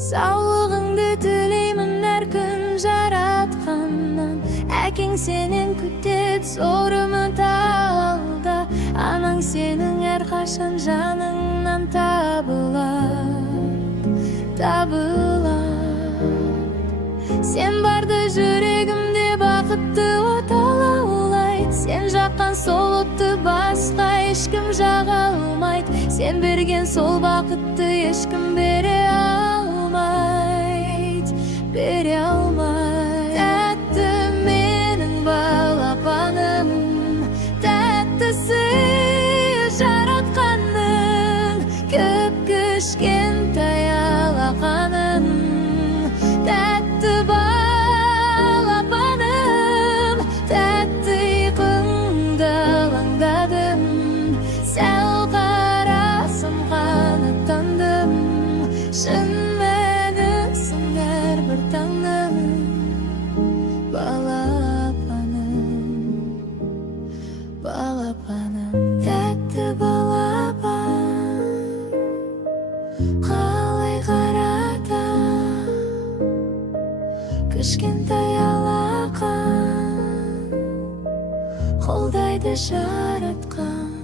Саулығыңды тілеймін әр күн жаратқаннан. Әкең сенен күтет зор үміт алда. Анаң сенің әрқашан жаныңнан табылар. Сен барды жүрегімде бақытты от алаулайды. Сен жаққан сол отты басқа ешкім жаға алмайды. Сен берген сол бақытты ешкім бере алмайды. Тәтті менің балапаным, тәттісі жаратқаның, кішкентай алақаным. Тәтті балапаным, тәтті ұйқыңда алаңдадым. Сәл қарасам қанаттандым. Шын мәнісің әрбір таңым. Балапаным, тәтті балапан, қалай қаратам, кішкентай алақан, қолдайды жаратқан.